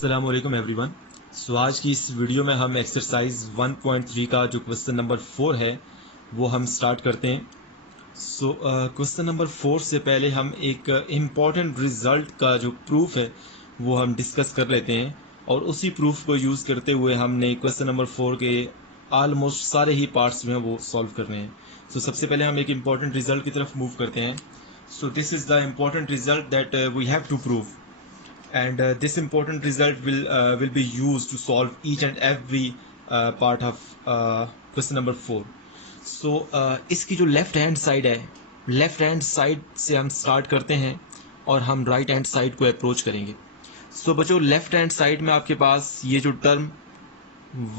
अस्सलाम वालेकुम एवरीवन। सो आज की इस वीडियो में हम एक्सरसाइज 1.3 का जो क्वेश्चन नंबर 4 है वो हम स्टार्ट करते हैं। सो क्वेश्चन नंबर 4 से पहले हम एक इम्पॉर्टेंट रिज़ल्ट का जो प्रूफ है वो हम डिस्कस कर लेते हैं और उसी प्रूफ को यूज़ करते हुए हमने क्वेश्चन नंबर 4 के ऑलमोस्ट सारे ही पार्ट्स जो हैं वो सॉल्व करने हैं। सो सबसे पहले हम एक इम्पॉर्टेंट रिज़ल्ट की तरफ मूव करते हैं। So this is the important result that we have to prove, and this important result will be used to solve each and every part of question number 4. So इसकी जो left hand side है, left hand side से हम start करते हैं और हम right hand side को अप्रोच करेंगे। सो बच्चों, लेफ्ट हैंड साइड में आपके पास ये जो टर्म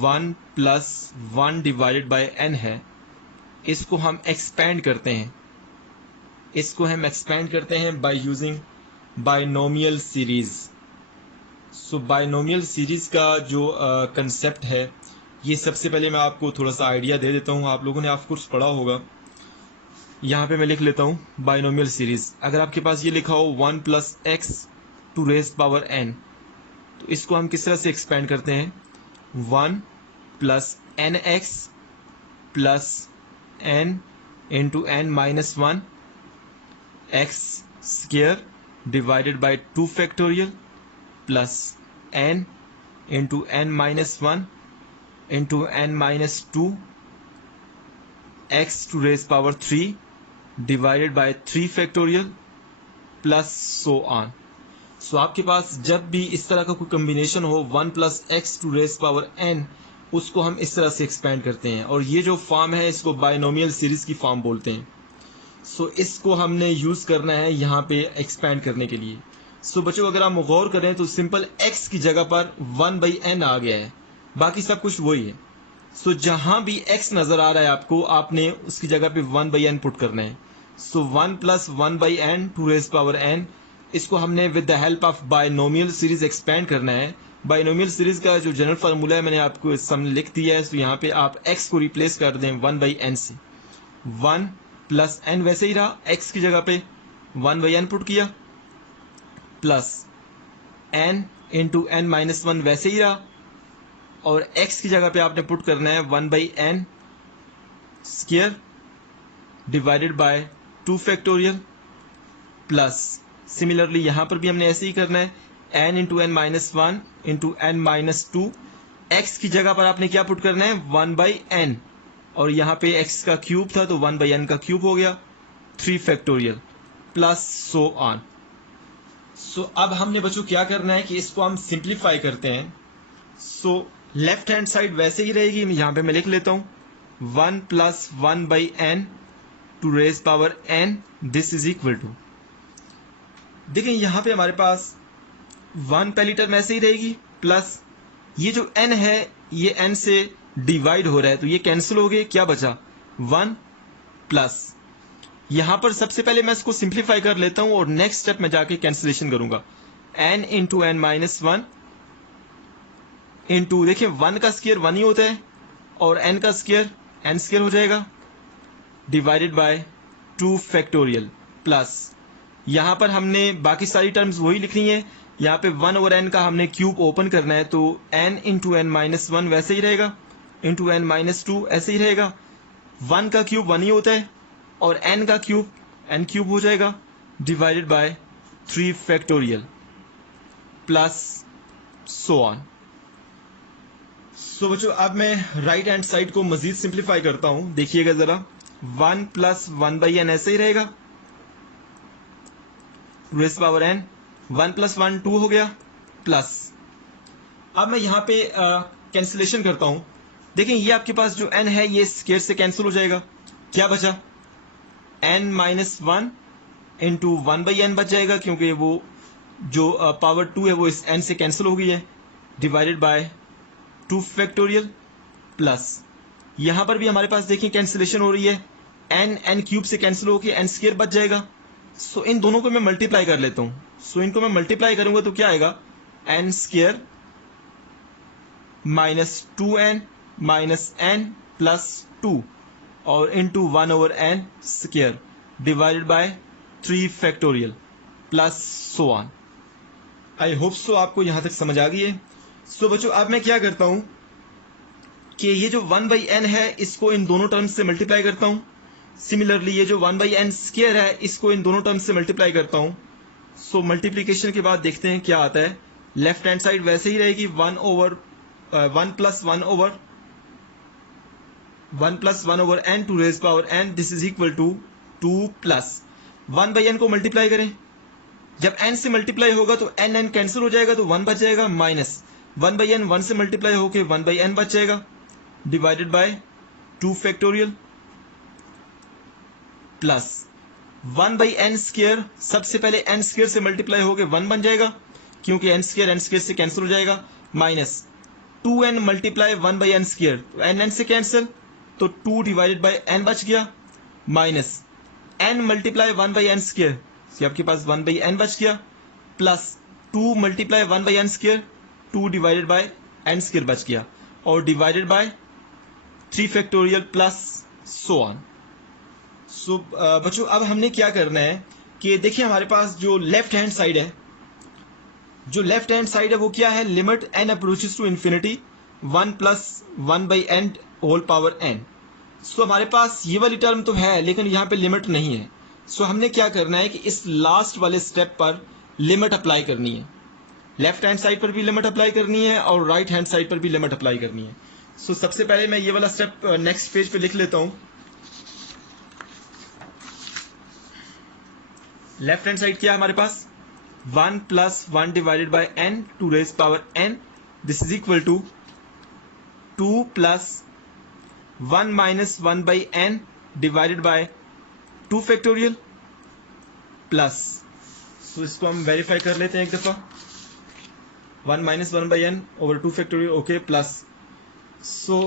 1 + 1 डिवाइडेड बाय n है, इसको हम एक्सपेंड करते हैं। इसको हम एक्सपेंड करते हैं by using binomial series. So binomial series का जो कंसेप्ट है, ये सबसे पहले मैं आपको थोड़ा सा आइडिया दे देता हूँ। आप लोगों ने ऑफ कोर्स पढ़ा होगा। यहाँ पे मैं लिख लेता हूँ बाइनोमियल सीरीज। अगर आपके पास ये लिखा हो 1 + x to raise power n, तो इसको हम किस तरह से एक्सपेंड करते हैं? 1 + nx + n into n - 1 x square divided by 2 factorial plus n into n - 1 into n - 2 x to raise power 3 divided by 3 factorial plus so on. So आपके पास जब भी इस तरह का कोई कम्बिनेशन हो 1 + x to raise power n, उसको हम इस तरह से एक्सपेंड करते हैं और ये जो फॉर्म है इसको बाइनोमियल सीरीज की फॉर्म बोलते हैं। सो इसको हमने यूज़ करना है यहाँ पे एक्सपेंड करने के लिए। सो बच्चों, अगर आप गौर करें तो सिंपल x की जगह पर 1/n आ गया है, बाकी सब कुछ वही है। सो जहाँ भी x नज़र आ रहा है आपको, आपने उसकी जगह पे 1/n पुट करना है। So 1 + 1/n to raise power n, इसको हमने with the help of binomial series expand करना है। बाइनोमियल सीरीज का जो जनरल फार्मूला है मैंने आपको सामने लिख दिया है। तो यहाँ पे आप x को रिप्लेस कर दें 1/n से। 1 + n वैसे ही रहा, x की जगह पे 1/n पुट किया, प्लस n इंटू n - 1 वैसे ही रहा, और x की जगह पे आपने पुट करना है 1/n square divided by 2 factorial, plus similarly यहाँ पर भी हमने ऐसे ही करना है n into n - 1 into n - 2। x की जगह पर आपने क्या पुट करना है? 1/n, और यहाँ पे x का क्यूब था तो 1/n का क्यूब हो गया, 3 फैक्टोरियल प्लस सो ऑन। सो अब हमने बच्चों क्या करना है कि इसको हम सिंप्लीफाई करते हैं। सो लेफ्ट हैंड साइड वैसे ही रहेगी, यहाँ पे मैं लिख लेता हूँ 1 + 1/n to raise power n, this is equal to, देखिए यहाँ पे हमारे पास 1 पहली टर्म ऐसे ही रहेगी, प्लस ये जो n है ये n से डिवाइड हो रहा है तो ये कैंसिल हो गए, क्या बचा? 1 प्लस यहां पर सबसे पहले मैं इसको सिंप्लीफाई कर लेता हूं और नेक्स्ट स्टेप में जाके कैंसिलेशन करूंगा। n इंटू n - 1 इंटू, देखिए 1 का स्क्वायर 1 ही होता है और n का स्क्वायर n स्क्वायर हो जाएगा, डिवाइडेड बाय 2 फैक्टोरियल, प्लस यहां पर हमने बाकी सारी टर्म्स वही लिखनी है। यहाँ पे 1/n का हमने क्यूब ओपन करना है तो n इंटू n - 1 वैसे ही रहेगा, इंटू n - 2 ऐसे ही रहेगा। 1 का क्यूब 1 ही होता है और n का क्यूब n क्यूब हो जाएगा, divided by 3 factorial plus so on. So बच्चों, अब मैं राइट हैंड साइड को मजीद सिंप्लीफाई करता हूं, देखिएगा जरा। 1 + 1/n ऐसे ही रहेगा, रेज़ पावर n, 1 + 1 2 हो गया, प्लस अब मैं यहाँ पे कैंसिलेशन करता हूँ। देखें ये आपके पास जो n है ये स्क्वायर से कैंसिल हो जाएगा, क्या बचा? n - 1 इंटू 1/n बच जाएगा, क्योंकि वो जो पावर 2 है वो इस n से कैंसिल हो गई है, डिवाइडेड बाय 2 फैक्टोरियल, प्लस यहाँ पर भी हमारे पास देखिए कैंसिलेशन हो रही है, n क्यूब से कैंसिल होकर n स्क्वायर बच जाएगा। सो इन दोनों को मैं मल्टीप्लाई कर लेता हूँ। सो इनको मैं मल्टीप्लाई करूंगा तो क्या आएगा? n square - 2n - n plus 2 और into 1/n square divided by 3 factorial plus so on. I hope so आपको यहाँ तक समझ आ गई है। सो बच्चों अब मैं क्या करता हूँ कि ये जो 1/n है इसको इन दोनों टर्म्स से मल्टीप्लाई करता हूँ। सिमिलरली ये जो 1/n स्क्वायर है इसको इन दोनों टर्म्स से मल्टीप्लाई करता हूँ। सो मल्टीप्लीकेशन के बाद देखते हैं क्या आता है। लेफ्ट हैंड साइड वैसे ही रहेगी 1 plus 1 over n to raise power n, this is equal to 2 plus 1/n को मल्टीप्लाई करें। जब n से मल्टीप्लाई होगा तो n कैंसिल हो जाएगा तो 1 बच जाएगा, माइनस 1/n 1 से मल्टीप्लाई होके 1/n बच जाएगा, divided by 2 factorial plus 1/n square, सबसे पहले n स्क्वायर से मल्टीप्लाई होके 1 बन जाएगा क्योंकि n स्क्वायर से कैंसिल हो जाएगा, minus 2n multiply 1/n square, तो n से कैंसिल तो 2 डिवाइडेड बाय n बच गया, minus n multiply 1/n square, आपके पास 1/n बच गया, plus 2 multiply 1/n square, 2 divided by n square बच गया, और divided by 3 factorial plus so on. So बच्चों अब हमने क्या करना है कि देखिए हमारे पास जो लेफ्ट हैंड साइड है, वो क्या है, limit n approaches to infinity 1 plus 1/n whole power n। So हमारे पास ये वाली टर्म तो है लेकिन यहाँ पे लिमिट नहीं है। सो हमने क्या करना है कि इस लास्ट वाले स्टेप पर लिमिट अप्लाई करनी है। लेफ्ट हैंड साइड पर भी लिमिट अप्लाई करनी है और राइट हैंड साइड पर भी लिमिट अप्लाई करनी है। सो सबसे पहले मैं ये वाला स्टेप नेक्स्ट पेज पे लिख लेता हूं। लेफ्ट हैंड साइड क्या है हमारे पास, 1 plus 1 divided by n to raise power n, this is equal to 2 plus 1 minus 1/n divided by 2 factorial plus, so इसको हम वेरीफाई कर लेते हैं एक दफा, 1 minus 1/n over 2 factorial, okay, plus so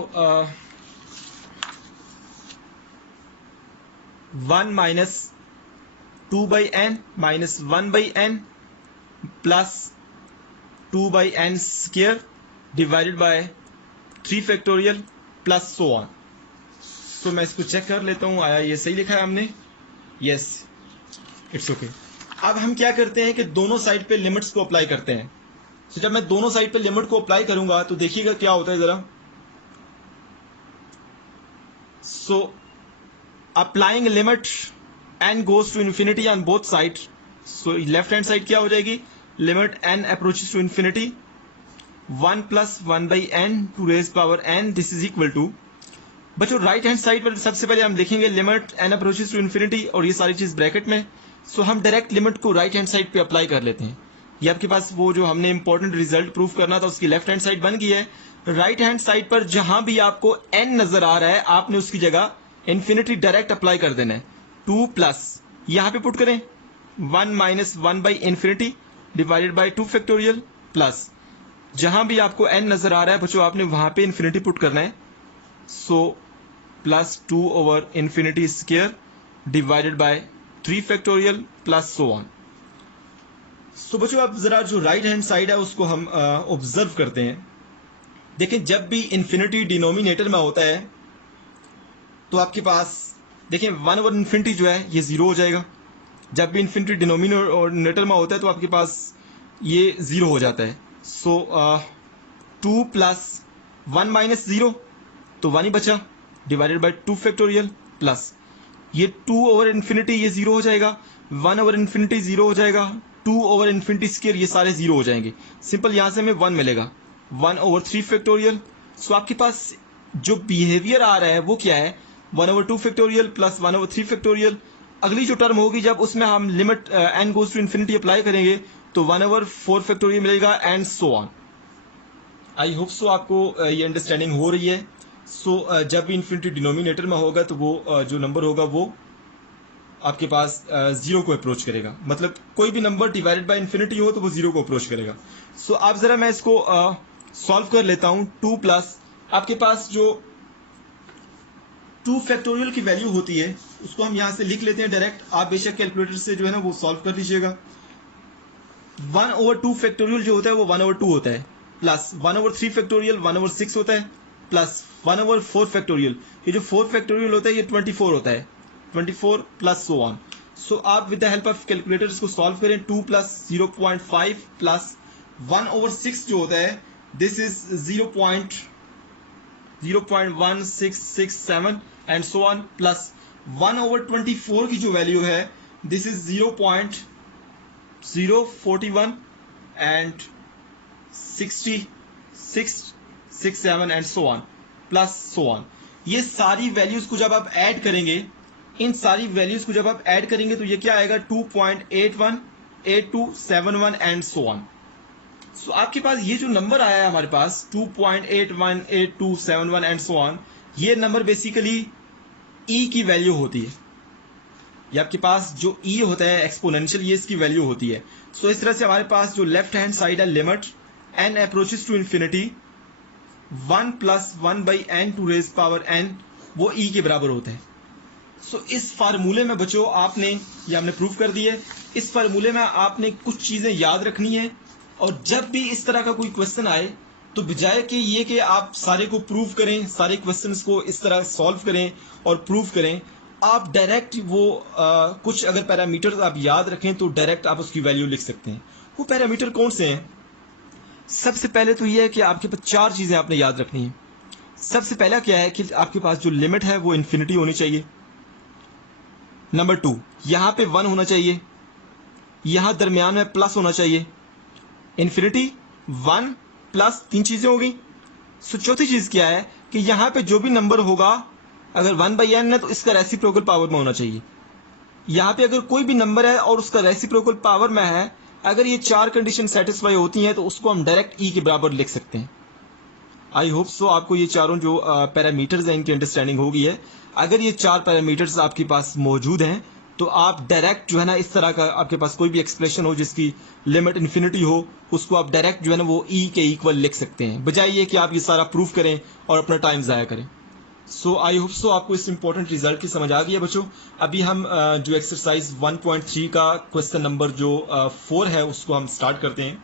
1 minus 2/n minus 1/n plus 2/n square divided by 3 factorial plus so on. So मैं इसको check कर लेता हूं, आया ये सही लिखा है हमने, यस इट्स ओके। अब हम क्या करते हैं कि दोनों साइड पे लिमिट्स को अप्लाई करते हैं। तो जब मैं दोनों साइड पे लिमिट को अप्लाई करूंगा तो देखिएगा क्या होता है जरा। So applying limit n goes to infinity on both side, so left hand side क्या हो जाएगी, limit n approaches to infinity 1 plus 1/n to raise power n, this is equal to, बच्चों राइट हैंड साइड पर सबसे पहले हम लिखेंगे limit n approaches to infinity और ये सारी चीज ब्रैकेट में। सो हम डायरेक्ट लिमिट को राइट हैंड साइड पे अप्लाई कर लेते हैं। ये आपके पास वो जो हमने इंपॉर्टेंट रिजल्ट प्रूव करना था उसकी लेफ्ट हैंड साइड बन गई है। राइट हैंड साइड पर जहां भी आपको n नजर आ रहा है आपने उसकी जगह इंफिनिटी डायरेक्ट अप्लाई कर देना है। 2 प्लस यहां पे पुट करें 1 minus infinity divided by 2 factorial plus, जहां भी आपको n नजर आ रहा है बच्चों आपने वहां पे इंफिनिटी पुट करना है। So plus 2 over infinity square divided by 3 factorial plus so on. So बच्चों अब जरा जो राइट हैंड साइड है उसको हम ऑब्जर्व करते हैं। देखें जब भी इंफिनिटी डिनोमिनेटर में होता है तो आपके पास देखिए 1 ओवर इंफिनिटी जो है ये 0 हो जाएगा। जब भी इंफिनिटी डिनोमिनेटर में होता है तो आपके पास ये 0 हो जाता है। सो 2 प्लस 1 माइनस 0 तो 1 ही बचा, डिवाइडेड बाय 2 फैक्टोरियल प्लस ये 2 ओवर इंफिनिटी ये 0 हो जाएगा, 1 ओवर इंफिनिटी 0 हो जाएगा, 2 ओवर इंफिनिटी स्क्वायर ये सारे 0 हो जाएंगे। सिंपल यहां से हमें 1 मिलेगा, 1 ओवर 3 फैक्टोरियल। सो आपके पास जो बिहेवियर आ रहा है वो क्या है, 1 over 2 factorial plus 1 over 3 factorial. अगली जो टर्म होगी जब उसमें हम limit n goes to infinity apply करेंगे तो 1 ओवर 4 फैक्टोरियल मिलेगा and so on. I hope so आपको ये अंडरस्टैंडिंग हो रही है। सो जब भी इंफिनिटी डिनोमिनेटर में होगा तो वो जो नंबर होगा वो आपके पास 0 को अप्रोच करेगा, मतलब कोई भी नंबर डिवाइडेड बाय इंफिनिटी हो तो वो 0 को अप्रोच करेगा। सो आप जरा मैं इसको सॉल्व कर लेता हूं। 2 प्लस आपके पास जो 2 फैक्टोरियल की वैल्यू होती है उसको हम यहां से लिख लेते हैं डायरेक्ट, आप बेशक कैलकुलेटर से जो है ना वो सॉल्व कर लीजिएगा। 1 ओवर 2 फैक्टोरियल जो होता है वो 1 ओवर 2 होता है, प्लस 1 ओवर 3 फैक्टोरियल 1 ओवर 6 होता है, प्लस 1 ओवर 4 फैक्टोरियल, ये जो 4 फैक्टोरियल होता है ये 24 होता है, 24 प्लस सो ऑन। सो आप with the help of calculator इसको सॉल्व करें। 2 प्लस 0.5 प्लस 1/6 जो होता है this is 0.1667 and so on, plus 1/24 की जो वैल्यू है this is 0.041 and 6667 and so on plus so on. ये सारी वैल्यूज को जब आप ऐड करेंगे, इन सारी वैल्यूज को जब आप ऐड करेंगे तो ये क्या आएगा 2.81 8271 एंड सो ऑन। सो आपके पास ये जो नंबर आया है हमारे पास 2.81 8271 एंड सो ऑन, ये नंबर बेसिकली ई की वैल्यू होती है। ये आपके पास जो ई होता है एक्सपोनेंशियल, ये इसकी वैल्यू होती है। सो इस तरह से हमारे पास जो लेफ्ट हैंड साइड है limit n approaches to infinity 1 + 1/n to raise power n, वो ई के बराबर होता है। सो इस फार्मूले में बच्चों आपने, ये हमने प्रूव कर दिया है, इस फार्मूले में आपने कुछ चीजें याद रखनी है, और जब भी इस तरह का कोई क्वेश्चन आए तो बजाय कि ये कि आप सारे को प्रूव करें, सारे क्वेश्चंस को इस तरह सॉल्व करें और प्रूव करें, आप डायरेक्ट वो कुछ अगर पैरामीटर्स आप याद रखें तो डायरेक्ट आप उसकी वैल्यू लिख सकते हैं। वो पैरामीटर कौन से हैं? सबसे पहले तो ये है कि आपके पास 4 चीजें आपने याद रखनी है। सबसे पहला क्या है कि आपके पास जो लिमिट है वो इन्फिनिटी होनी चाहिए। नंबर 2, यहां पे 1 होना चाहिए, यहां दरमियान में प्लस होना चाहिए। इन्फिनिटी 1 प्लस 3 चीजें हो गई। सो चौथी चीज क्या है कि यहां पे जो भी नंबर होगा, अगर 1/n है तो इसका रेसिप्रोकल पावर में होना चाहिए। यहां पे अगर कोई भी नंबर है और उसका रेसिप्रोकल पावर में है, अगर ये 4 कंडीशन सेटिस्फाई होती हैं तो उसको हम डायरेक्ट ई के बराबर लिख सकते हैं। आई होप सो आपको ये चारों जो पैरामीटर्स हैं इनकी अंडरस्टैंडिंग होगी है। अगर ये 4 पैरामीटर्स आपके पास मौजूद हैं तो आप डायरेक्ट जो है ना, इस तरह का आपके पास कोई भी एक्सप्रेशन हो जिसकी लिमिट इन्फिनिटी हो, उसको आप डायरेक्ट जो है ना वो ई के इक्वल लिख सकते हैं, बजाय ये कि आप ये सारा प्रूफ करें और अपना टाइम ज़ाया करें। सो आई होप सो आपको इस इंपॉर्टेंट रिजल्ट की समझ आ गई है बच्चों। अभी हम जो एक्सरसाइज 1.3 का क्वेश्चन नंबर जो 4 है उसको हम स्टार्ट करते हैं।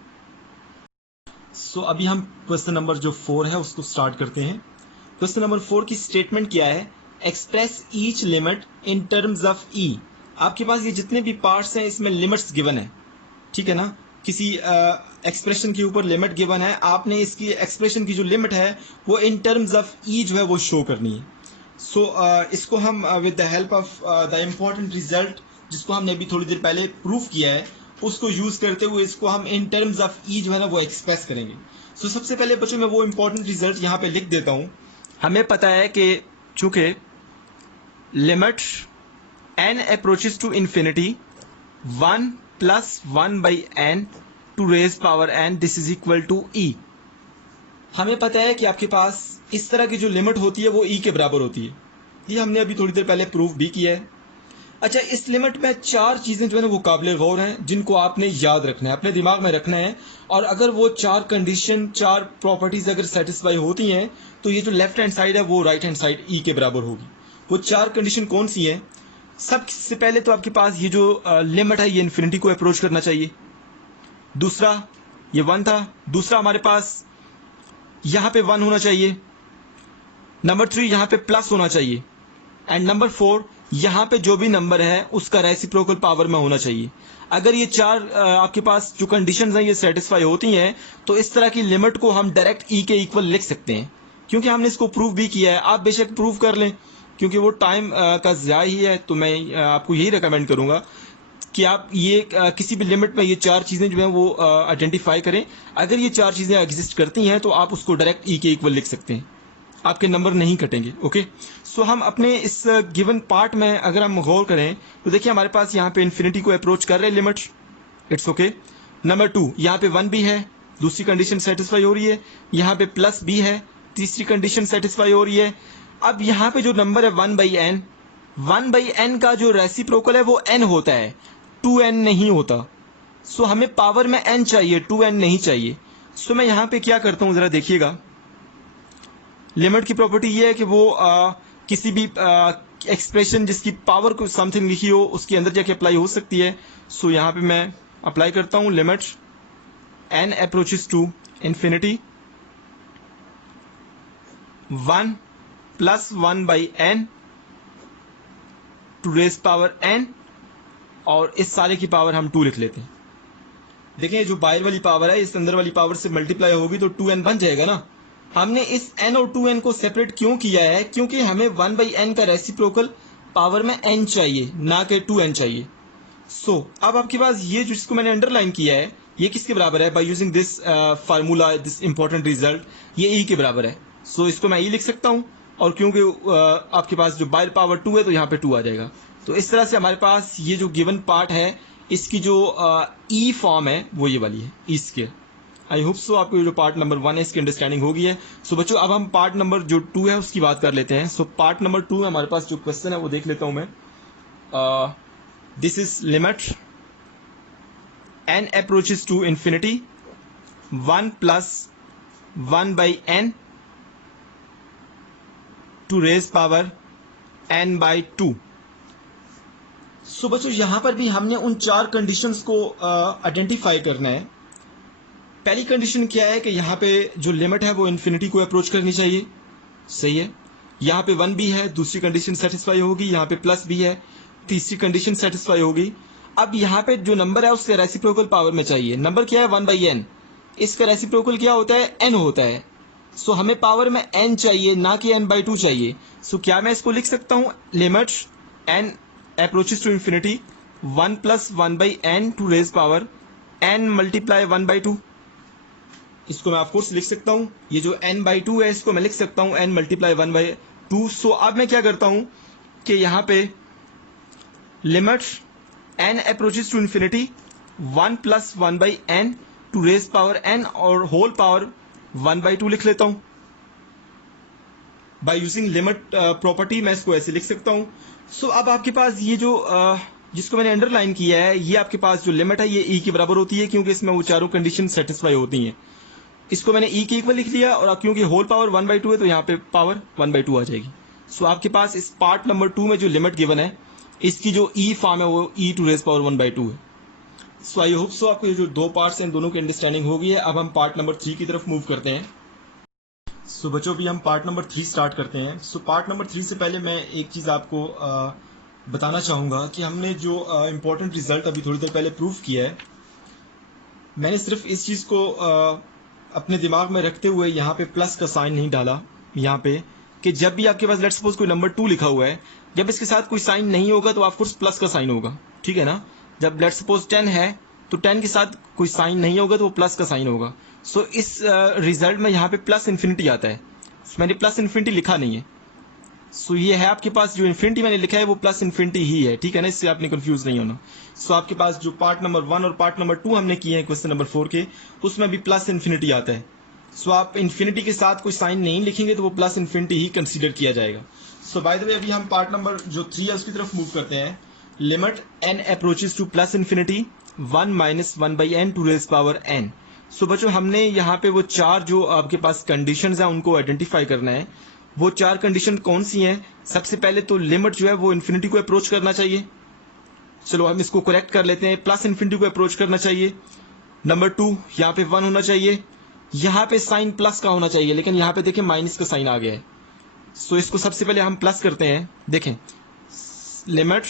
सो अभी हम क्वेश्चन नंबर जो 4 है उसको स्टार्ट करते हैं। क्वेश्चन नंबर 4 की स्टेटमेंट क्या है? Express each limit in terms of e. आपके पास ये जितने भी पार्ट्स हैं इसमें लिमिट्स गिवन है, ठीक है ना? किसी एक्सप्रेशन के ऊपर लिमिट गिवन है, आपने इसकी एक्सप्रेशन की जो लिमिट है वो इन टर्म्स ऑफ ई जो है वो शो करनी है। सो इसको हम with the help of the important result जिसको हमने अभी थोड़ी देर पहले प्रूफ किया है, उसको यूज करते हुए इसको हम इन टर्म्स ऑफ ई जो है ना वो एक्सप्रेस करेंगे। सो सबसे पहले बच्चों मैं वो इम्पॉर्टेंट रिजल्ट यहाँ पे लिख देता हूँ। हमें पता है कि चूंकि limit n approaches to infinity 1 + 1/n to raise power n, this is equal to e. हमें पता है कि आपके पास इस तरह की जो लिमिट होती है वो ई के बराबर होती है, ये हमने अभी थोड़ी देर पहले प्रूफ भी किया है। अच्छा, इस लिमिट में 4 चीजें जो है ना वो काबिल गौर हैं जिनको आपने याद रखना है, अपने दिमाग में रखना है, और अगर वो 4 कंडीशन 4 प्रॉपर्टीज अगर सेटिस्फाई होती हैं तो ये जो लेफ्ट हैंड साइड है वो राइट हैंड साइड ई के बराबर होगी। वो 4 कंडीशन कौन सी है? सबसे पहले तो आपके पास ये जो लिमिट है ये इन्फिनिटी को अप्रोच करना चाहिए। दूसरा, ये 1 था। दूसरा, हमारे पास यहां पे 1 होना चाहिए। नंबर 3, यहां पे प्लस होना चाहिए। एंड नंबर 4, यहां पे जो भी नंबर है उसका रेसिप्रोकल पावर में होना चाहिए। अगर ये 4 आपके पास जो कंडीशंस हैं ये सेटिस्फाई होती हैं तो इस तरह की लिमिट को हम डायरेक्ट ई के इक्वल लिख सकते हैं, क्योंकि हमने इसको प्रूव भी किया है। आप बेशक प्रूव कर लें, क्योंकि वो टाइम का ज़ाया ही है, तो मैं आपको यही रिकमेंड करूंगा कि आप ये किसी भी लिमिट में ये 4 चीज़ें जो हैं वो आइडेंटिफाई करें। अगर ये 4 चीज़ें एग्जिस्ट करती हैं तो आप उसको डायरेक्ट ई के इक्वल लिख सकते हैं, आपके नंबर नहीं कटेंगे। ओके, सो हम अपने इस गिवन पार्ट में अगर हम गौर करें तो देखिए हमारे पास यहाँ पे इन्फिनिटी को अप्रोच कर रहे हैं लिमिट, इट्स ओके। नंबर 2, यहाँ पे 1 भी है, दूसरी कंडीशन सेटिस्फाई हो रही है। यहाँ पे प्लस भी है, तीसरी कंडीशन सेटिस्फाई हो रही है। अब यहाँ पे जो नंबर है 1/n, 1/n का जो रेसिप्रोकल है वो n होता है, 2n नहीं होता। सो हमें पावर में n चाहिए, 2n नहीं चाहिए। सो मैं यहाँ पे क्या करता हूँ जरा देखिएगा। लिमिट की प्रॉपर्टी ये है कि वो किसी भी एक्सप्रेशन जिसकी पावर को समथिंग लिखी हो उसके अंदर जाके अप्लाई हो सकती है। सो यहाँ पे मैं अप्लाई करता हूँ limit n approaches to infinity 1 + 1/n to raise power n, और इस सारे की पावर हम 2 लिख लेते हैं। देखें जो बाहर वाली पावर है इस अंदर वाली पावर से मल्टीप्लाई होगी तो 2n बन जाएगा ना। हमने इस n और 2n को सेपरेट क्यों किया है, क्योंकि हमें 1/n का रेसिप्रोकल पावर में n चाहिए, ना कि 2n चाहिए। अब आपके पास ये जिसको मैंने अंडरलाइन किया है ये किसके बराबर है, by using this formula, this important result, ये e के बराबर है। इसको मैं e लिख सकता हूँ, और क्योंकि आपके पास जो बाहर पावर 2 है तो यहाँ पे 2 आ जाएगा। तो इस तरह से हमारे पास ये जो गिवन पार्ट है इसकी जो ई फॉर्म है वो ये वाली है, ई स्क्वायर। आई होप सो आपको जो पार्ट नंबर 1 है इसकी अंडरस्टैंडिंग हो गई है। बच्चों अब हम पार्ट नंबर जो 2 है उसकी बात कर लेते हैं। पार्ट नंबर 2 हमारे पास जो क्वेश्चन है वो देख लेता हूं मैं। This is limit n approaches to infinity 1 + 1/n to raise power n/2। बच्चों यहां पर भी हमने उन 4 कंडीशंस को आइडेंटिफाई करना है। पहली कंडीशन क्या है कि यहाँ पे जो लिमिट है वो इन्फिनिटी को अप्रोच करनी चाहिए, सही है। यहाँ पे 1 भी है, दूसरी कंडीशन सेटिस्फाई होगी। यहाँ पे प्लस भी है, तीसरी कंडीशन सेटिस्फाई होगी। अब यहाँ पे जो नंबर है उसके रेसिप्रोकल पावर में चाहिए। नंबर क्या है 1/n, इसका रेसिप्रोकल क्या होता है n होता है। हमें पावर में n चाहिए, ना कि n/2 चाहिए। क्या मैं इसको लिख सकता हूँ, limit n approaches to infinity 1 + 1/n to raise power n × 1/2। इसको मैं ऑफकोर्स लिख सकता हूं, ये जो n/2 है इसको मैं लिख सकता हूं n × 1/2। अब मैं क्या करता हूं कि यहां पे limit n approaches to infinity 1 + 1/n to raise power n और होल पावर 1/2 लिख लेता हूं। बाय यूजिंग लिमिट प्रॉपर्टी मैं इसको ऐसे लिख सकता हूं। अब आपके पास ये जो जिसको मैंने अंडरलाइन किया है ये आपके पास जो लिमिट है ये e के बराबर होती है, क्योंकि इसमें वो चारों कंडीशन सेटिस्फाई होती हैं। इसको मैंने e के इक्वल लिख लिया, और क्योंकि होल पावर 1/2 है तो यहाँ पे पावर 1/2 आ जाएगी। आपके पास इस पार्ट नंबर 2 में जो लिमिट गिवन है इसकी जो e फॉर्म है वो e टू रेज पावर 1/2 है। आई होप सो आपको ये जो 2 पार्ट्स हैं दोनों की अंडरस्टैंडिंग हो गई है। अब हम पार्ट नंबर 3 की तरफ मूव करते हैं। बच्चों भी हम पार्ट नंबर 3 स्टार्ट करते हैं। पार्ट नंबर 3 से पहले मैं एक चीज़ आपको बताना चाहूँगा कि हमने जो इम्पोर्टेंट रिजल्ट अभी थोड़ी देर पहले प्रूव किया है, मैंने सिर्फ इस चीज़ को अपने दिमाग में रखते हुए यहाँ पे प्लस का साइन नहीं डाला। यहाँ पे कि जब भी आपके पास लेट्स सपोज कोई नंबर 2 लिखा हुआ है, जब इसके साथ कोई साइन नहीं होगा तो ऑफकोर्स प्लस का साइन होगा, ठीक है ना। जब लेट्स सपोज 10 है तो 10 के साथ कोई साइन नहीं होगा तो वो प्लस का साइन होगा। इस रिजल्ट में यहाँ पे प्लस इन्फिनिटी आता है, मैंने प्लस इन्फिनिटी लिखा नहीं है। ये है आपके पास जो इन्फिनिटी मैंने लिखा है वो प्लस इन्फिनिटी ही है, ठीक है ना, इससे आपने कंफ्यूज नहीं होना। आपके पास जो पार्ट नंबर 1 और पार्ट नंबर 2 हमने किए हैं क्वेश्चन नंबर 4 के, उसमें भी प्लस इन्फिनिटी आता है। आप इन्फिनिटी के साथ कोई साइन नहीं लिखेंगे तो वो प्लस इन्फिनिटी ही कंसीडर किया जाएगा। बाय द वे अभी हम पार्ट नंबर जो 3 है उसकी तरफ मूव करते हैं। Limit n approaches to plus infinity 1 - 1/n to raise power n। बच्चों हमने यहाँ पे वो 4 जो आपके पास कंडीशंस हैं उनको आइडेंटिफाई करना है। वो 4 कंडीशन कौन सी हैं? सबसे पहले तो लिमिट जो है वो इन्फिनिटी को अप्रोच करना चाहिए। चलो हम इसको करेक्ट कर लेते हैं, प्लस इन्फिनिटी को अप्रोच करना चाहिए। नंबर 2 यहाँ पे 1 होना चाहिए, यहाँ पे साइन प्लस का होना चाहिए, लेकिन यहाँ पे देखें माइनस का साइन आ गया है। इसको सबसे पहले हम प्लस करते हैं। देखें limit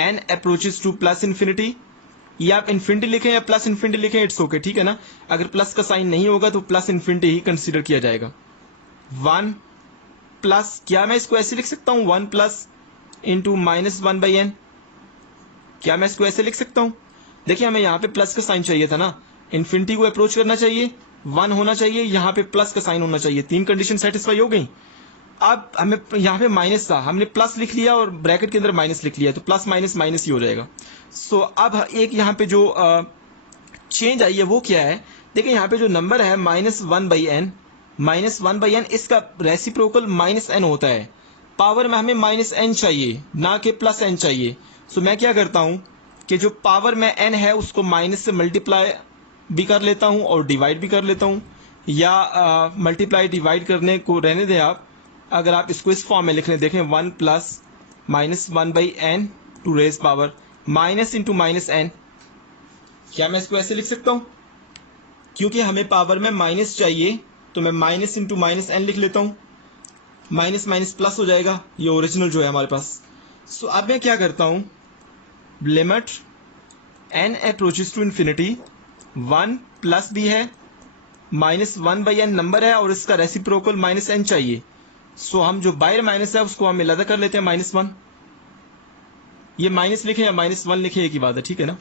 n approaches to plus infinity, ये आप इन्फिनिटी लिखें या प्लस इन्फिनिटी लिखें इट्स ओके, ठीक है ना। अगर प्लस का साइन नहीं होगा तो प्लस इन्फिनिटी ही कंसीडर किया जाएगा। 1 प्लस, क्या मैं इसको ऐसे लिख सकता हूं 1 प्लस इंटू -1/n, क्या मैं इसको ऐसे लिख सकता हूं? देखिए हमें यहाँ पे प्लस का साइन चाहिए था ना, इन्फिनिटी को अप्रोच करना चाहिए, 1 होना चाहिए, यहाँ पे प्लस का साइन होना चाहिए। 3 कंडीशन सेटिस्फाई हो गई। अब हमें यहाँ पे माइनस था, हमने प्लस लिख लिया और ब्रैकेट के अंदर माइनस लिख लिया, तो प्लस माइनस माइनस ही हो जाएगा। अब एक यहाँ पे जो चेंज आई है वो क्या है? देखिए यहाँ पे जो नंबर है -1/n, इसका रेसिप्रोकल -n होता है। पावर में हमें -n चाहिए, ना कि +n चाहिए। मैं क्या करता हूं कि जो पावर में n है उसको माइनस से मल्टीप्लाई भी कर लेता हूं और डिवाइड भी कर लेता हूं, या मल्टीप्लाई डिवाइड करने को रहने दें आप। अगर आप इसको इस फॉर्म में लिख लें, देखें 1 + -1/n to raise power minus into -n, क्या मैं इसको ऐसे लिख सकता हूं? क्योंकि हमें पावर में माइनस चाहिए तो मैं माइनस इंटू -n लिख लेता हूं। माइनस माइनस प्लस हो जाएगा, ये ओरिजिनल जो है हमारे पास। अब मैं क्या करता हूं, limit n approaches to infinity 1 plus भी है माइनस 1/n नंबर है और इसका रेसिप्रोकल माइनस n चाहिए। सो हम जो बाहर माइनस है उसको हम अलग कर लेते हैं -1। ये माइनस लिखे या -1 लिखे एक ही बात है, ठीक है ना।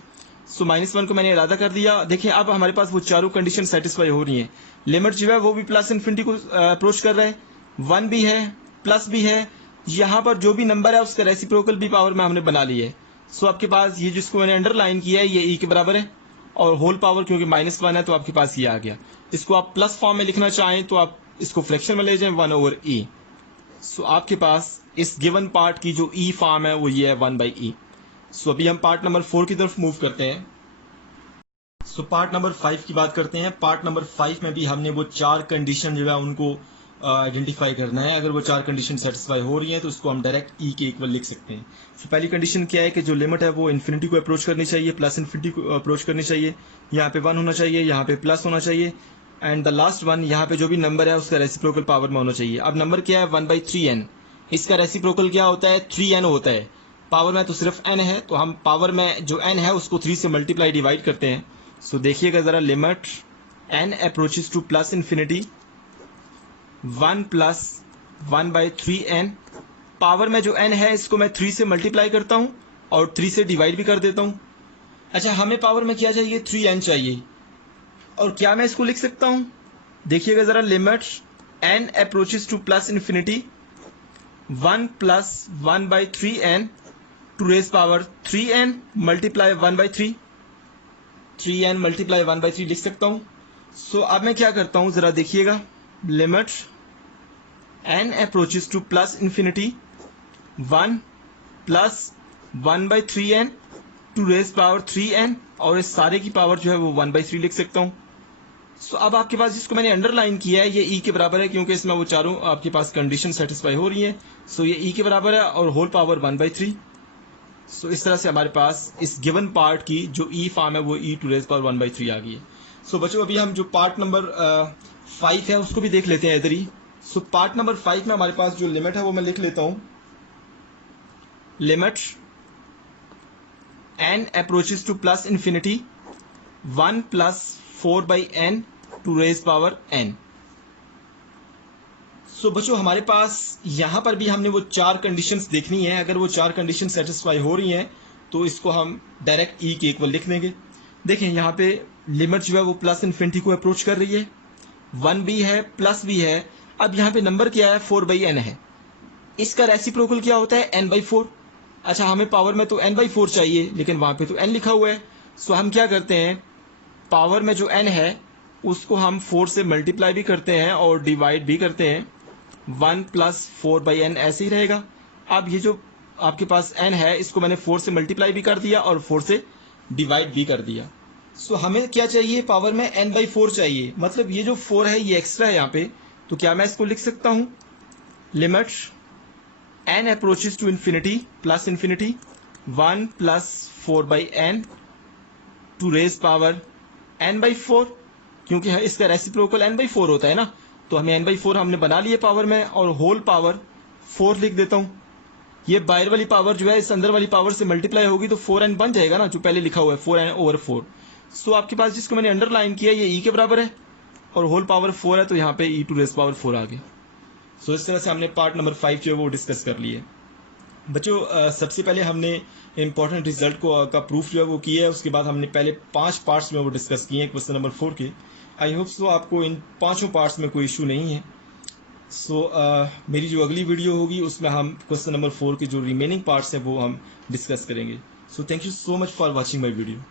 सो -1 को मैंने इरादा कर दिया। देखिए अब हमारे पास वो चारों कंडीशन सेटिस्फाई हो रही हैं। लिमिट जो है वो भी प्लस इन्फिनिटी को अप्रोच कर रहा है, 1 भी है प्लस भी है। यहाँ पर जो भी नंबर है उसका रेसिप्रोकल भी पावर में हमने बना ली है। सो आपके पास ये जिसको मैंने अंडरलाइन किया है ये e के बराबर है और होल पावर क्योंकि -1 है तो आपके पास ये आ गया। इसको आप प्लस फॉर्म में लिखना चाहें तो आप इसको फ्रैक्शन में ले जाएं 1/e। सो आपके पास इस गिवन पार्ट की जो e फॉर्म है वो ये है 1/e। सो अभी हम पार्ट नंबर 4 की तरफ मूव करते हैं। सो पार्ट नंबर 5 की बात करते हैं। पार्ट नंबर 5 में भी हमने वो 4 कंडीशन जो है उनको आइडेंटिफाई करना है। अगर वो 4 कंडीशन सेटिस्फाई हो रही हैं तो उसको हम डायरेक्ट e के इक्वल लिख सकते हैं। तो पहली कंडीशन क्या है कि जो लिमिट है वो इन्फिनिटी को अप्रोच करनी चाहिए, प्लस इन्फिनिटी को अप्रोच करनी चाहिए। यहाँ पे 1 होना चाहिए, यहाँ पे प्लस होना चाहिए एंड द लास्ट वन यहाँ पे जो भी नंबर है उसका रेसिप्रोकल पावर में होना चाहिए। अब नंबर क्या है 1/3n, इसका रेसिप्रोकल क्या होता है 3n होता है। पावर में तो सिर्फ n है तो हम पावर में जो n है उसको 3 से मल्टीप्लाई डिवाइड करते हैं। सो देखिएगा जरा, limit n approaches to plus infinity 1 plus 1/3n। Power में जो n है इसको मैं 3 से मल्टीप्लाई करता हूं और 3 से डिवाइड भी कर देता हूं। अच्छा, हमें पावर में क्या चाहिए 3n चाहिए और क्या मैं इसको लिख सकता हूं, देखिएगा जरा, limit n approaches to plus infinity 1 plus 1/3n to raise power 3n multiply 1/3, 3n multiply 1/3 लिख सकता हूं। सो अब मैं क्या करता हूं जरा देखिएगा, limit n approaches to plus infinity 1 plus 1/3n to raise power 3n और इस सारे की पावर जो है वो 1/3 लिख सकता हूं। सो अब आपके पास जिसको मैंने अंडरलाइन किया है ये e के बराबर है क्योंकि इसमें वो चारों आपके पास कंडीशन सेटिस्फाई हो रही है। सो ये e के बराबर है और होल पावर 1/3। सो इस तरह से हमारे पास इस गिवन पार्ट की जो e फॉर्म है वो e टू रेज पावर 1/3 आ गई है। सो बच्चों अभी हम जो पार्ट नंबर 5 है उसको भी देख लेते हैं इधर ही। सो पार्ट नंबर 5 में हमारे पास जो लिमिट है वो मैं लिख लेता हूं, limit n approaches to plus infinity 1 plus 4/n to raise power n। So बच्चों हमारे पास यहां पर भी हमने वो 4 कंडीशंस देखनी है। अगर वो 4 कंडीशन सेटिस्फाई हो रही हैं तो इसको हम डायरेक्ट e के इक्वल लिख देंगे। देखें यहाँ पे लिमिट जो है वो प्लस इन्फिनिटी को अप्रोच कर रही है, 1 भी है प्लस भी है। अब यहाँ पे नंबर क्या है 4/n है, इसका रेसिप्रोकल क्या होता है n/4। अच्छा, हमें पावर में तो n/4 चाहिए लेकिन वहां पे तो n लिखा हुआ है। सो हम क्या करते हैं, पावर में जो n है उसको हम 4 से मल्टीप्लाई भी करते हैं और डिवाइड भी करते हैं। 1 प्लस 4/n ऐसे ही रहेगा। अब ये जो आपके पास n है इसको मैंने 4 से मल्टीप्लाई भी कर दिया और 4 से डिवाइड भी कर दिया। सो हमें क्या चाहिए, पावर में n/4 चाहिए, मतलब ये जो 4 है ये एक्स्ट्रा है यहाँ पे। तो क्या मैं इसको लिख सकता हूँ, limit n approaches to infinity plus infinity 1 plus 4/n to raise power n/4, क्योंकि इसका रेसिप्रोकल n/4 होता है ना, तो हमें n/4 हमने बना लिए पावर में और होल पावर 4 लिख देता हूं। ये बाहर वाली पावर जो है इस अंदर वाली पावर से मल्टीप्लाई होगी तो 4n बन जाएगा ना, जो पहले लिखा हुआ है 4n/4। सो आपके पास जिसको मैंने अंडरलाइन किया ये e के बराबर है और होल पावर 4 है तो यहाँ पे e टू रेज पावर 4 आ गया। सो इस तरह से हमने पार्ट नंबर 5 जो है वो डिस्कस कर लिए। बच्चों सबसे पहले हमने इंपॉर्टेंट रिजल्ट का प्रूफ जो है वो किया है, उसके बाद हमने पहले 5 पार्ट्स में वो डिस्कस किए हैं क्वेश्चन नंबर 4 के। आई होप सो आपको इन 5 पार्ट्स में कोई इशू नहीं है। सो मेरी जो अगली वीडियो होगी उसमें हम क्वेश्चन नंबर 4 के जो रिमेनिंग पार्ट्स हैं वो हम डिस्कस करेंगे। So thank you so much for watching my video.